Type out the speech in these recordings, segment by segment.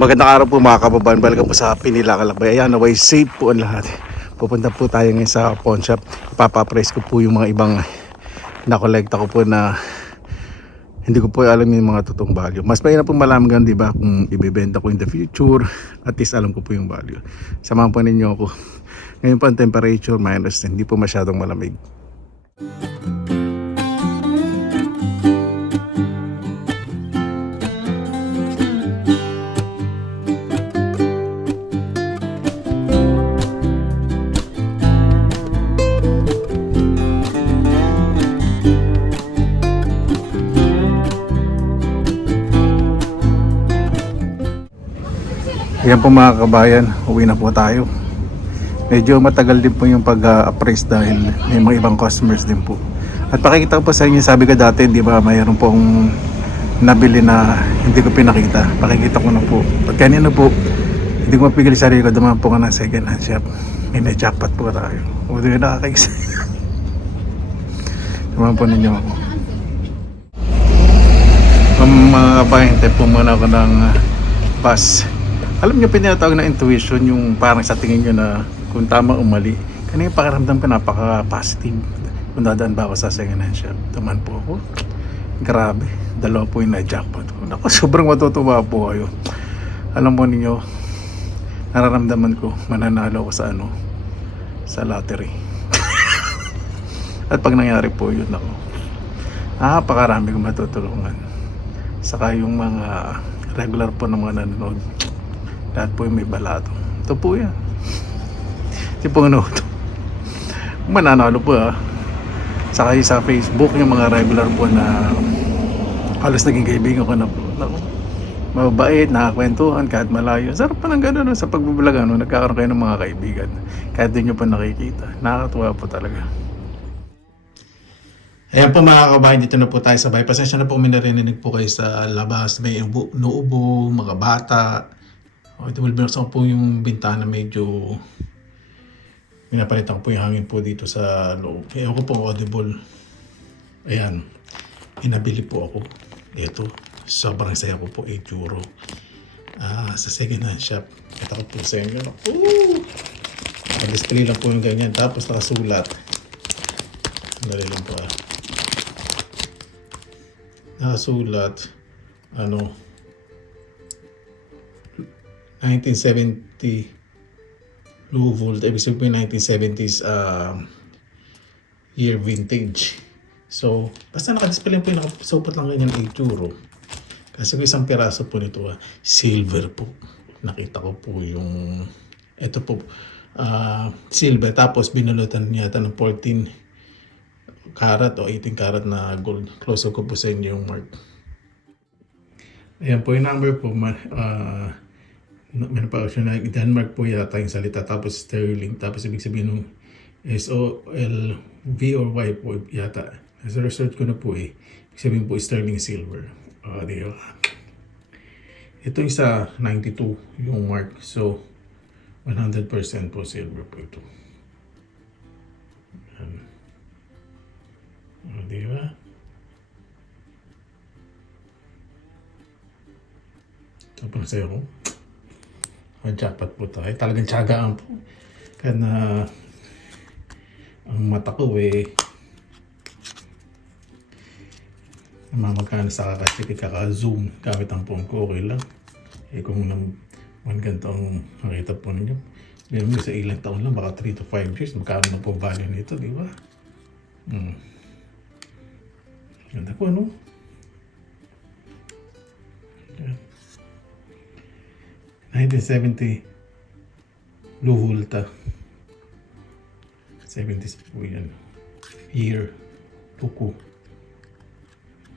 Magandang araw po mga kababayan. Welcome po sa Pinila Kalakbay. Ayan, naway safe po ang lahat. Pupunta po tayo ngayon sa pawn shop. Ipapapraise ko po yung mga ibang nakolekta ko po na hindi ko po alam yung mga totoong value. Mas mahirap po malaman ganun, di ba, kung ibebenta ko in the future. At least alam ko po yung value. Samahan po ninyo ako. Ngayon po ang temperature minus 10. Hindi po masyadong malamig. Ayan po mga kabayan, uwi na po tayo. Medyo matagal din po yung pag-appraise dahil may mga ibang customers din po. At pakikita ko po sa inyo, sabi ko dati, di ba, mayroon pong nabili na hindi ko pinakita. Pakikita ko na po. At kanina po, hindi ko mapigil sa sarili ko, dumaan po ka ng second hand shop. May na-jackpot po tayo. O doon nakakaisa. Dumaan po ninyo ako. Mga kabayan, hintay po muna ako ng bus. Alam niyo, pinatawag na intuition, yung parang sa tingin nyo na kung tama o mali. Kanina yung pakiramdam ko napaka-positive. Kung dadaan ba ako sa second hand shop, tuman po ako. Grabe, dalawa po yung na-jackpot ko. Naku, sobrang matutuwa po kayo. Alam mo ninyo, nararamdaman ko, mananalo ko sa sa lottery. At pag nangyari po yun, ako, napakarami kong matutulungan. Saka yung mga regular po ng mga nanonood, lahat po yung may balato. Ito po yan. Ito po mananalo po Saka yung sa Facebook, yung mga regular po na halos naging kaibigan ko na po. Mabait, nakakwentuhan kahit malayo. Sarap pa ng gano'n sa pagbablog. Nagkakaroon kayo ng mga kaibigan. Kahit di nyo pa nakikita. Nakakatuwa po talaga. Ayan po mga kabayan, dito na po tayo sa bahay. Pasensya na po kung may narinig po kayo sa labas. May nuubo, mga bata. Ito will binuksan ko po yung bintana, medyo pinapalitan ko po yung hangin po dito sa loob. Ewan ko po audible. Ayan, inabili po ako. Ito, sobrang saya ko po, 8 euro. Sa second hand shop. Kita ko po sa inyo. Display lang po yung ganyan. Tapos nakasulat. Dali lang po nakasulat 1970 low volt, ibig sabihin 1970s year vintage. So basta nakadisplay lang po yung nakasupot lang ganyan 8 euro. Kasi isang piraso po nito silver po. Nakita ko po yung ito po silver, tapos binunutan yata ng 14 karat o 18 karat na gold. Close up ko po sa inyo yung mark. Ayan po yung number po. Meron pa siya na Denmark po yata yung salita, tapos sterling, tapos ibig sabihin ng SOLV or Y po yata. As research ko na po ibig sabihin po sterling silver. Di ba? Ito isa 92 yung mark, so 100% po silver po ito. Di ba? Ito pa sa'yo ko. Jackpot po tayo. Talagang tiyagaan po. Kaya na ang mata ko mamagkano sa kakachiki, kaka-zoom gamit ang phone ko, okay lang. Kung naman ganito ang makita po ninyo, meron sa ilang taon lang, baka 3 to 5 years, magkano na po value nito, di ba? Ganda po, 1970 Blue Volta. 70s po yan. Year. Tuko.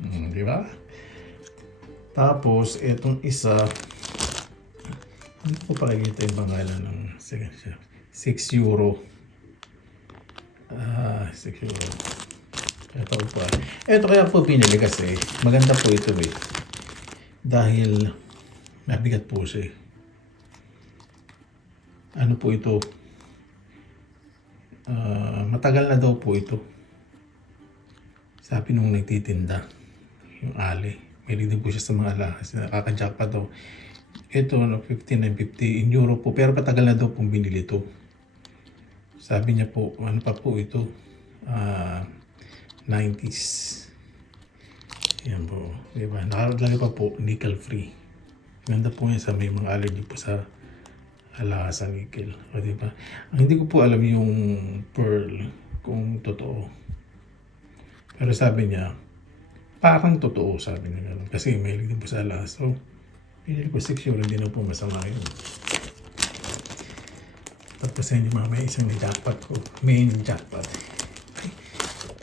Di ba? Tapos, itong isa, hindi ko pakikita yung pangalan ng second shop. 6 euro. 6 euro. Ito po. Ito kaya po pinili kasi maganda po ito dahil mabigat po siya. Ano po ito? Matagal na daw po ito. Sabi nung nagtitinda, yung ali. May din po siya sa mga alahas. Nakaka-jackpot daw. Ito, no, 59.50 in euro po. Pero patagal na daw pong binili ito. Sabi niya po, ano pa po ito? 90s. Yan po. Diba? Nakalagay pa po, nickel free. Ganda po yan sa may mga allergy po sa alahas sa nickel. O diba? Ang hindi ko po alam yung pearl kung totoo. Pero sabi niya, parang totoo, sabi niya. Kasi may din po sa alahas. So, pinili ko 6 euro, hindi na po masama yun. Tapos yun yung mamaya isang jackpot ko. Main jackpot. Ay,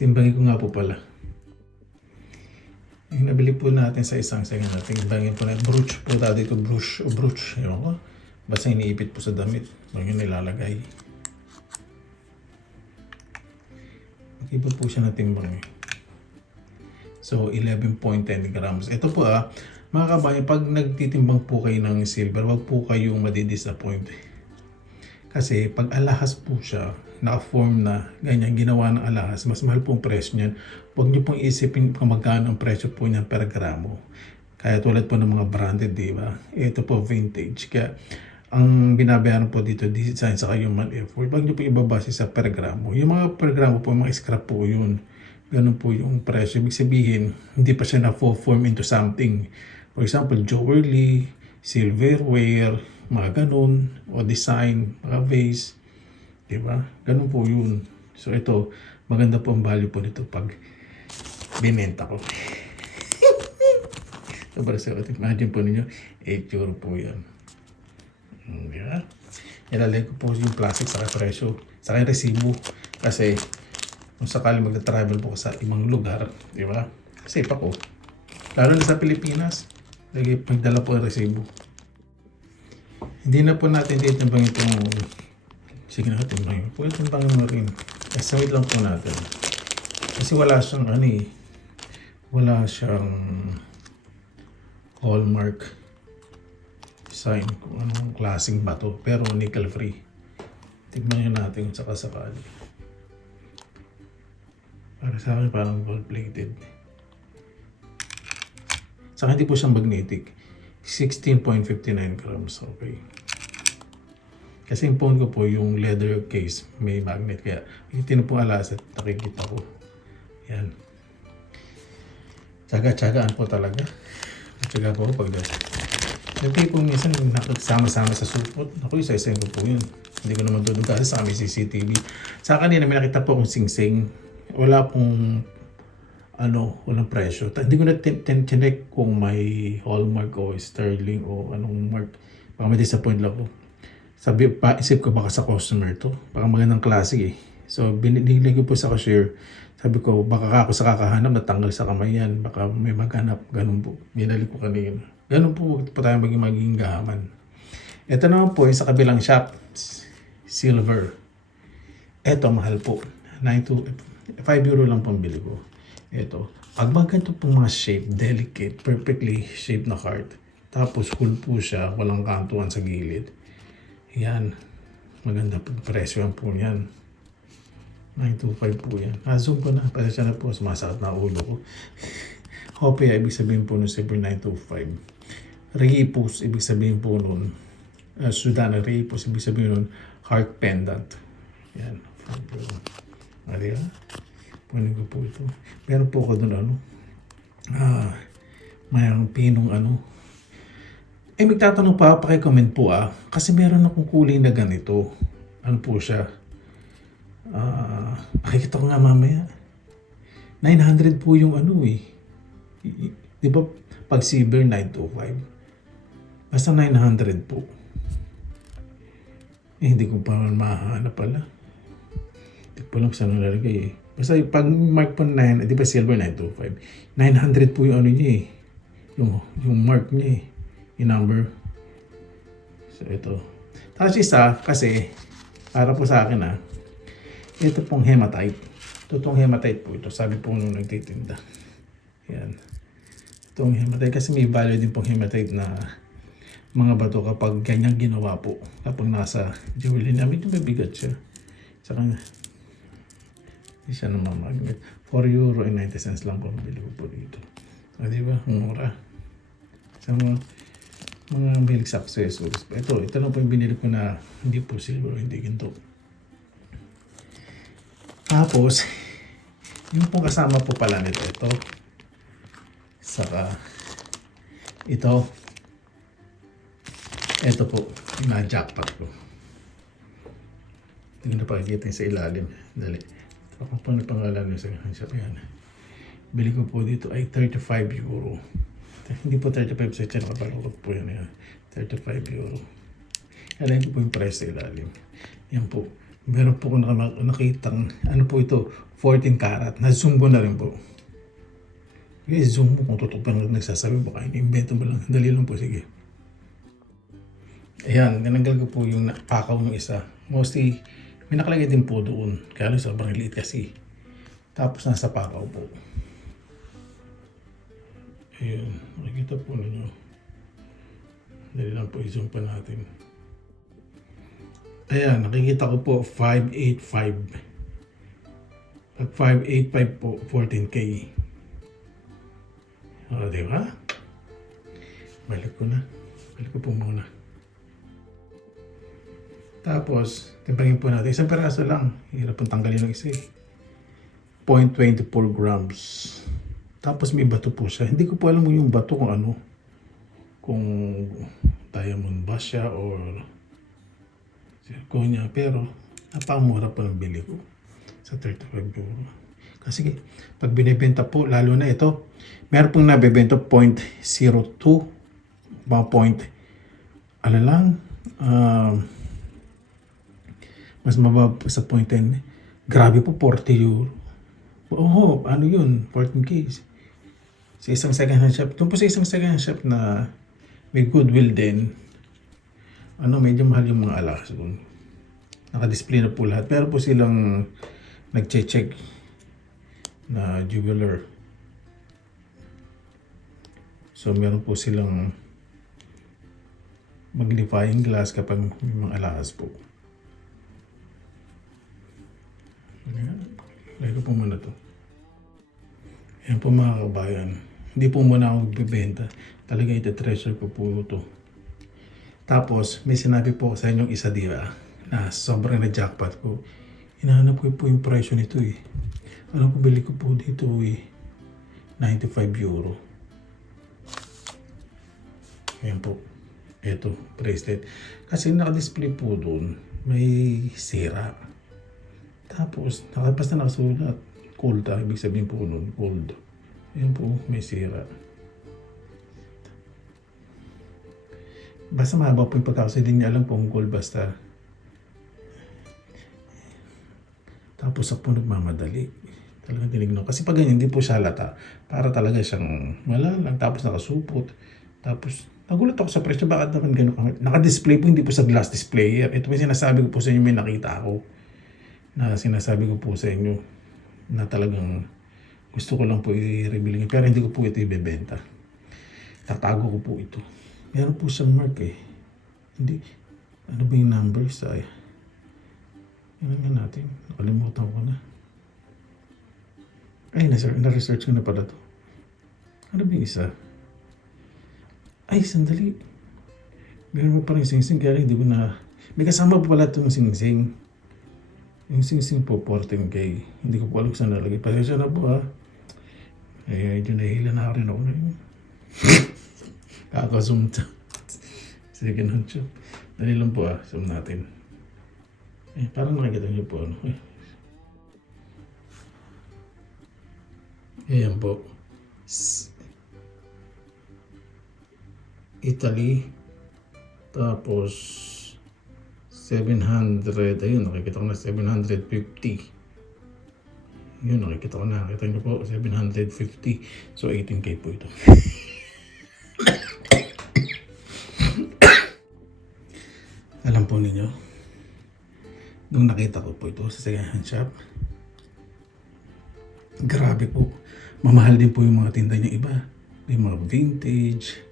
timbangin ko nga po pala. Yung nabili po natin sa isang second natin, timbangin po natin. Brooch po dati ito, brooch o brooch. Yun ko. Basta iniipit po sa damit. Huwag yun nilalagay. Mag-iba po siya na timbang. So, 11.10 grams. Ito po mga kabayan, pag nagtitimbang po kayo ng silver, wag po kayong madidisappoint. Kasi pag alahas po siya, naka-form na, ganyan, ginawa ng alahas, mas mahal po ang presyo niyan. Huwag niyo pong isipin kung magkano ang presyo po niyan per gramo. Kaya tulad po ng mga branded, di ba? Ito po vintage. Kaya ang binabayaran po dito, design sa human effort. Huwag niyo po ibabase sa per gramo. Yung mga per gramo po, mga scrap po yun. Ganun po yung presyo. Ibig sabihin, hindi pa siya na-form into something. For example, jewelry, silverware, mga ganun, o design, mga vase. Diba? Ganun po yun. So ito, maganda po ang value po nito pag binenta ko. So para sa imagine po ninyo, 8 euro po yan. Diba? Ilalagay ko po yung plastic sa presyo, sa resibo. Kasi kung sakali magta-travel po sa ibang lugar, di ba? Safe ako. Lalo na sa Pilipinas, magdala po ang resibo. Hindi na po natin titimbang itong, sige na timbangin. Pwede timbangin mo rin. Estimate lang po natin. Kasi wala siyang wala siyang hallmark sign kung anong klaseng bato. Pero nickel free. Tignan natin kung sakasakali. Para sa akin parang gold plated. Saka hindi po siyang magnetic. 16.59 grams. Okay. Kasi yung phone ko po, yung leather case, may magnet. Kaya yung po alas at nakikita ko. Yan. Tsaga-tsagaan po talaga. Tsaga po pag nagpay po minsan nakasama-sama sa supot. Ako isa-isayin ko po yun. Hindi ko naman tudog kasi sa kami CCTV. Sa kanina may nakita po akong sing-sing. Wala pong walang presyo. Hindi ko na tinek kung may hallmark o sterling o anong mark. Baka may disappoint lang ko. Sabi, isip ko baka sa customer to. Baka magandang klase eh. So, binigay ko po sa cashier. Sabi ko, baka ako sa kakahanap, natanggal sa kamay yan. Baka may maghanap. Ganun po. Binalik ko kanina. Ganun po tayo maging gahaman. Ito naman po, yung sa kabilang shop. Silver. Ito, mahal po. 5 euro lang pambili ko. Ito, pag ganito pong mga shape, delicate, perfectly shaped na heart, tapos cool po siya, walang kantuan sa gilid. Yan, maganda po presyo yan po yan. 925 po yan. Zoom ko na, pasensya na po, sumasakit na ulo ko. Hopia, ibig sabihin po nun, Silver 925. Reipos, ibig sabihin po nun, Sudana Reipos, ibig sabihin nun, heart pendant. Yan, diba? Kunin ko po ito. Meron po ako doon mayroong pinong magtatanong pa, paki-comment po kasi meron akong kulay na ganito. Ano po siya? Makikita ko nga mamaya. 900 po yung di ba pag silver 925? Basta 900 po. Hindi ko pa mahanap pala. Hindi ko lang saan nalalagay eh. Basta pag mark po 9, di ba silver 925? 900 po yung niya eh. Yung mark niya eh. Yung number. So ito. Tapos isa, kasi, para po sa akin ito pong hematite. Totoong hematite po ito. Sabi po nung nagtitinda. Yan. Itong hematite. Kasi may value din pong hematite na mga bato kapag ganyan ginawa po. Kapag nasa jewelry na, medyo mabigat siya. Saka hindi siya naman magnet. 4 euro and 90 cents lang po mabili ko po dito. Di ba? Mura. So, mga mahilig sa accessories. Ito lang po yung binili ko na hindi po silver, hindi ginto. Tapos, yung pong kasama po pala nito, ito. Saka, ito po, yung na-jackpot ko. Hindi na pakikita yung sa ilalim. Dali. Ito po na pangalan nyo sa shop. Yan. Bili ko po dito ay 35 euro. Hindi po 35 sa tiyan. Nakabalukot po yan. 35 euro. Alam ko po yung price sa ilalim. Yan po. Meron po kung nakitang, ano po ito, 14 karat. Na-zoom ko na rin po. Okay, zoom mo kung totoo pa nagsasabi. Baka ini-invento mo lang. Dali lang po, sige. Ayan, tinanggal ko po yung pakaw ng isa. Mostly, may nakalagay din po doon. Kaya lang sobrang liit kasi. Tapos nasa pakaw po. Ayan, makikita po ninyo. Dali lang po, i-zoom pa natin. Ayan, nakikita ko po 585. Pag 585 po, 14K. O, diba? Balik ko po muna. Tapos, timbangin po natin. Isang peraso lang. Hirap pong tanggalin ng isa eh. 0.24 grams. Tapos may bato po siya. Hindi ko po alam yung bato kung ano. Kung diamond ba siya or zirconia. Pero napakamura po ng bili ko sa 35 euro. Kasi pag binibenta po, lalo na ito, meron pong nabibenta 0.02, mga point, ano lang, mas mababa sa 0.10. Grabe po, 40 euro. Oo, ano yun, 14K. Sa isang second hand shop. Doon po sa isang second hand shop na may Goodwill din, medyo mahal yung mga alahas doon. Naka-display na po lahat. Pero po silang nag-check na jeweler. So, meron po silang magnifying glass kapag may mga alahas po. Lagi po muna to. Yan po mga kabayan. Hindi po muna ako bibenta. Talaga iti-treasure ko po ito. Tapos, may sinabi po sa inyong isa diba na sobrang na-jackpot ko. Hinahanap ko po yung presyo nito eh. Alam ko, bili ko po dito eh. 95 euro. Ayan po. Ito, bracelet. Kasi naka-display po doon, may sira. Tapos, basta nakasulat, gold, ibig sabihin po nun, gold. Ayan po, may sira. Basta mahaba po yung pagkakasali, hindi niya alam po kung gold, basta. Tapos ako po nagmamadali. Talagang tinignan. Kasi pag ganyan, hindi po siya halata. Para talaga siyang wala lang. Tapos nakasupot. Tapos, nagulat ako sa presyo. Bakit naman gano'n? Naka-display po, hindi po sa glass display. Ito may sinasabi ko po sa inyo, may nakita ako. Na sinasabi ko po sa inyo na talagang gusto ko lang po i-reveal. Pero hindi ko po ito ibebenta. Tatago ko po ito. Meron po siyang mark eh. Hindi. Ano ba yung numbers? Ay. Yan nga natin. Nakalimutan ko na. Ay, na-research ko na pala to. Ano ba yung isa? Ay, sandali. Meron mo pa rin sing-sing. Kaya hindi ko na... May kasama pa pala itong sing-sing. Yung sing-sing po, 14K. Hindi ko po alam saan nalagay. Pasensya na po ha. Ay, medyo nahihila na rin ako ngayon. Kaka-zoom to. Sige na siya. Dali lang po ha. Zoom natin. Eh, parang nakikita niyo po ano. Ayan po. Italy. Tapos 700. Ayun, nakikita ko na 750. Yun, nakikita ko na. Nakita niyo po, 750. So, 18K po ito. Alam po ninyo, nung nakita ko po ito sa second hand shop, grabe po. Mamahal din po yung mga tinda niya iba. Yung mga vintage.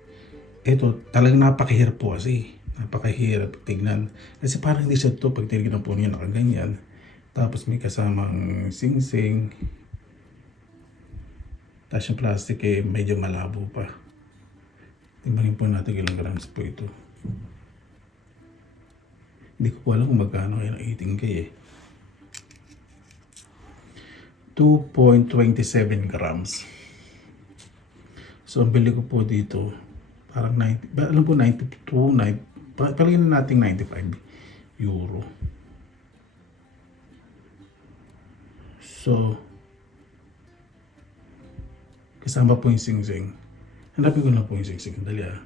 Ito, talagang napakahirap po kasi. Napakahirap tignan. Kasi parang hindi siya ito. Pag tinignan po niya nakaganyan. Tapos may kasamang sing-sing. Tapos yung plastic medyo malabo pa. Timbangin po natin ilang grams po ito. Hindi ko po alam kung magkano kaya ng 18K eh. 2.27 grams. So, ang bili ko po dito, parang 90, alam po 92, palagyan na natin 95 euro. So, kasama po yung sing-sing. Hanapin ko lang po yung sing-sing. Dali ah.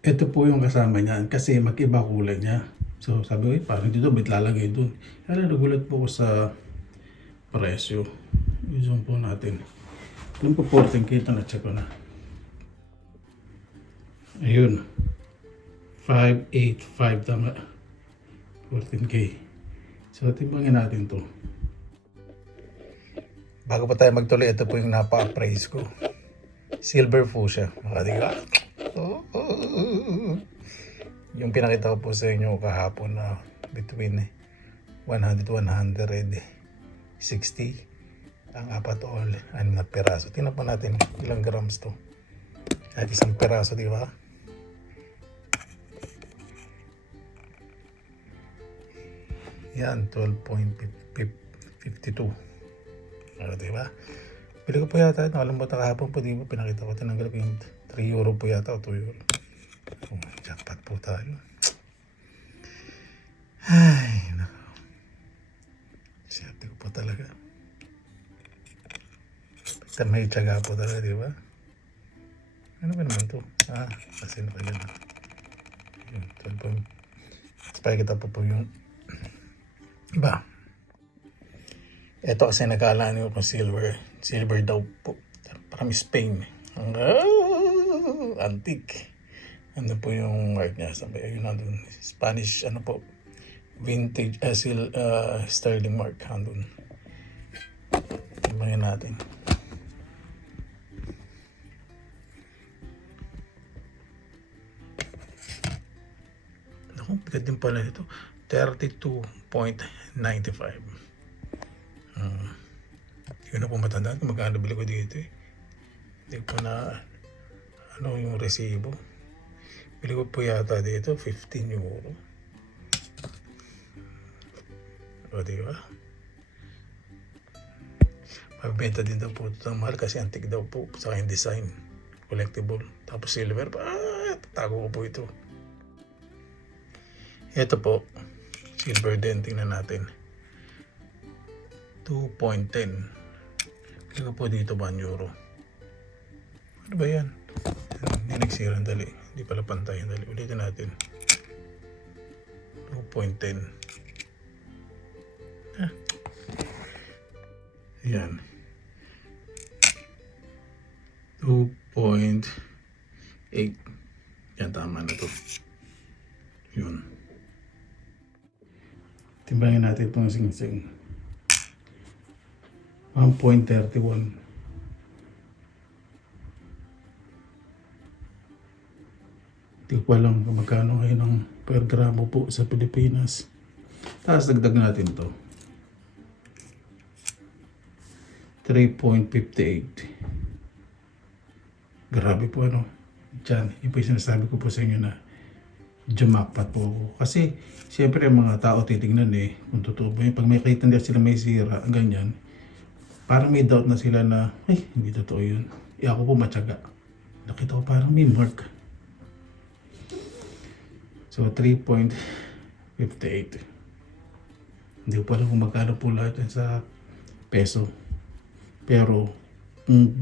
Ito po yung kasama niyan kasi mag-iba kulay niya. So sabi ko, parang dito, ba't lalagay doon? Kaya nagulat po ko sa presyo. I-zoom po natin. Alam ko 14K ito, na-check ko na. Ayun. 585 tama. 14K. So timbangin natin to. Bago pa tayo magtuloy, ito po yung napa-appraise ko. Silver po siya. Diba? Yung pinakita ko po sa inyo kahapon na between 100 to 160 ang apat all 6 na peraso. Tingnan po natin ilang grams to. At isang peraso, di ba? Yan, 12.52. Di ba? Pili ko po yata, nakalambot na kahapon po, di ba? Pinakita ko, tinanggal ko yung 3 euro po yata o 2 euro. Oh, jackpot po tayo. Ay, nako. Siyempre ko po talaga. Basta may tiyaga po talaga, di ba? Ano ba naman to? Kasi nakalala na. Yun, 12. Pakikita po po yung iba. Ito kasi nag-aalaan ko kung silver. Silver daw po. From Spain. Antique. Ano po yung mark niya? Sabi, ayun nandun. Spanish, ano po, vintage, sterling mark. Nandun. Tingnan natin. Naku, bigat din pala ito. 32.95. Hindi ko na po matandaan kung magkano bili ko dito eh. Hindi ko na, ano yung resibo. Bili ko po yata dito, 15 euro. O, diba? Magbenta din daw po ito ng mahal kasi antique daw po. Saka yung design. Collectible. Tapos silver pa. Tago ko po ito. Ito po. Silver din. Tingnan natin. 2.10. Bili ko po dito 1 euro. Ano ba yan? Hindi nagsirang dali. Hindi pala pantay. Dali. Ulitin natin. 2.10. Ayan. 2.8. Yan, tama na to. Yun. Timbangin natin itong sing-sing. 1.31. Hindi ko alam kung magkano kayo ng per gramo po sa Pilipinas. Tapos dagdag natin to. 3.58. Grabe po ano. Diyan, yung po yung sinasabi ko po sa inyo na jackpot po ako. Kasi siyempre ang mga tao titignan eh kung totoo ba yun. Pag may kita nila sila may sira, ganyan. Parang may doubt na sila na, ay, hindi totoo yun. Ako po matyaga. Nakita ko parang may mark. So, 3.58. Hindi ko pala kung magkano po lahat yan sa peso. Pero,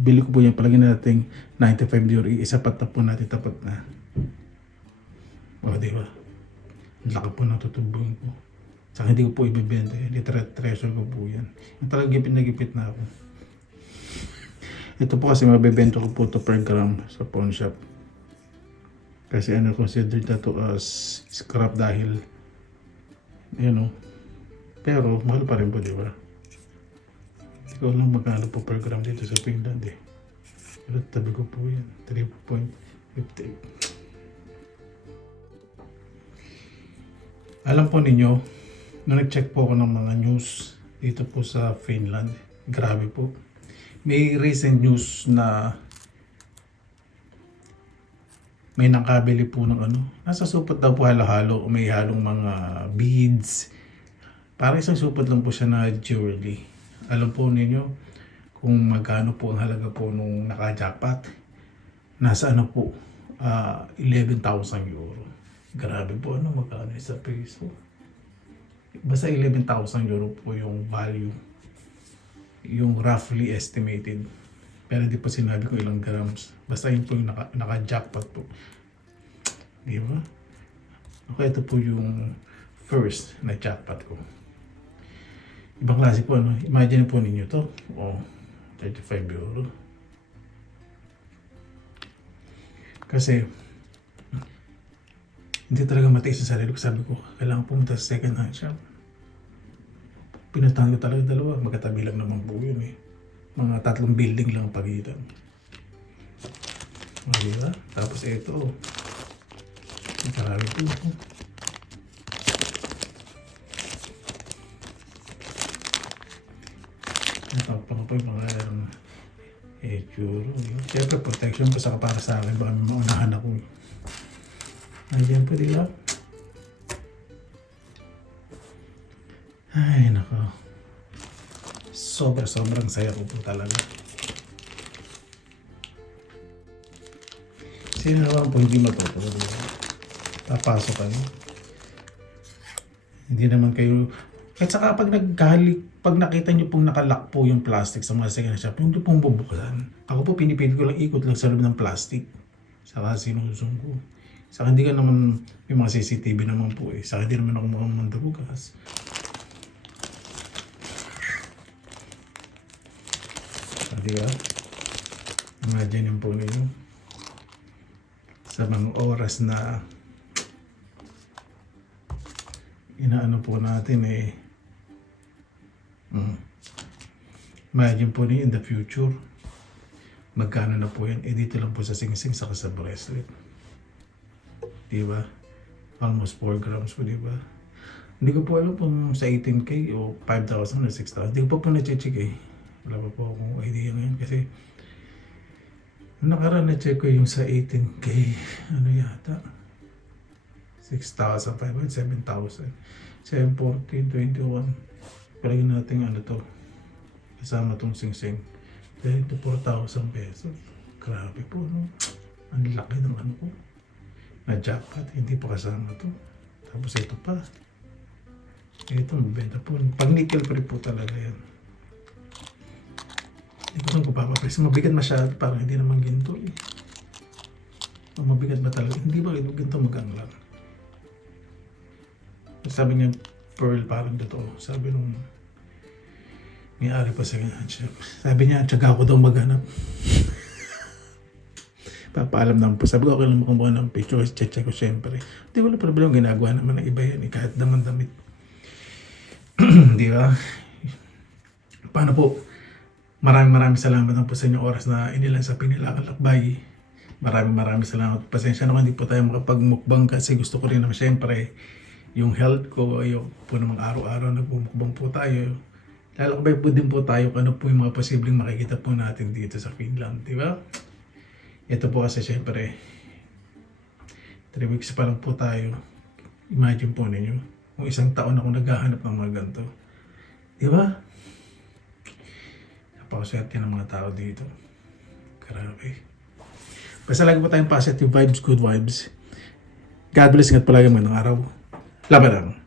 bili ko po yan, palagi natin 95 euro. Isapat na po natin, tapat na. O, diba? Ang laki po natutubong ko. Saka hindi ko po ibibenta. Treasure ko po yan. Yung talagang gipit na gipit na ako. Ito po kasi mabibenta ko po ito per gram sa pawn shop. Kasi ano, considered na to as scrap dahil pero mahal pa rin po, di ba? Hindi ko alam magkano po per gram dito sa Finland eh. Pero tabi ko po yan, 3.58. Alam po ninyo, nung nag-check po ako ng mga news dito po sa Finland, grabe po. May recent news na may nakabili po ng ano. Nasa supot daw po halo-halo. May halong mga beads. Para isang supot lang po siya na jewelry. Alam po ninyo kung magkano po ang halaga po nung naka-jackpot. Nasa ano po, 11,000 euro. Grabe po, ano, magkano sa peso. Basta 11,000 euro po yung value. Yung roughly estimated. Pero hindi po sinabi ko ilang grams. Basta yun po yung naka-jackpot po. Di ba? Okay, ito po yung first na jackpot ko. Ibang klase po, ano? Imagine po ninyo to. 35 euro. Kasi, hindi talaga matiis sa sarili ko. Sabi ko, kailangan pumunta sa second hand shop. Pinuntahan ko talaga dalawa. Magkatabi lang naman po yun eh. Mga 3 building lang ang pagitan. Diba? Tapos ito. Marami po. Ito pa yung mga euro. Siyempre protection pa para sa akin. Baka may maunahan ako. Ayan po, diba? Ay, nako. Sobrang saya ko po talaga. Sino naman po hindi matutuwa, diba? Papasok kayo. Hindi naman kayo... At saka pag nakita nyo pong nakalock po yung plastic sa mga second shop, hindi pong bubuksan. Ako po pinipili ko lang ikot lang sa loob ng plastic. Saka sinusong ko. Saka hindi ka naman, may mga CCTV naman po eh. Saka hindi naman ako mukhang mandarugas. Diba? Imagine yung po ninyo. Sa mga oras na inaano po natin eh. Imagine po ninyo in the future. Magkano na po yan? Eh dito lang po sa Sing Sing saka sa bracelet. Diba? Almost 4 grams po, diba? Hindi ko po alam kung sa 18K o 5,000 o 6,000. Hindi ko pa po na-check eh. Wala pa po akong idea ngayon kasi nakaraan na-check ko yung sa 18K. Ano yata? 6,500, 7,000. 7,14, 21. Palagyan natin ano to. Kasama tong Sing Sing. Dahil ito 4,000 pesos. Grabe po, no? Ang laki ng ano ko. Na-jackpot, hindi pa kasama to. Tapos ito pa. Ito, mabenta po. Pag nickel pa rin po talaga yan. Hindi ko saan ko papapress. Mabigat masyado, parang hindi naman ginto eh. Mabigat ba talaga? Hindi ba ginto magang lang? Sabi niya, pearl parang totoo. Sabi nung may-ari pa sa ganyan siya. Sabi niya, tiyaga ko daw maghanap. Papaalam naman po. Sabi ko, okay lang mo kumuha ng picture. Check ko siyempre. Hindi wala problema. Ginagawa naman ng iba yan. Kahit naman damit. Di ba? Paano po? Maraming salamat po sa inyong oras na inilan sa Pinilakalakbay. Maraming salamat. Pasensya na kung hindi po tayo makapagmukbang kasi gusto ko rin naman siyempre yung health ko. Ayoko po namang araw-araw nagmumukbang po tayo. Lalakbay po din po tayo kung ano po yung mga posibleng makikita po natin dito sa Finland. Di ba? Ito po kasi siyempre 3 weeks pa lang po tayo. Imagine po ninyo kung isang taon ako naghahanap ng mga ganito. Di ba? Napakaswerte ng mga tao dito. Grabe. Basta lagi po tayong positive vibes, good vibes. God bless, ingat palagi magandang araw. Laban lang.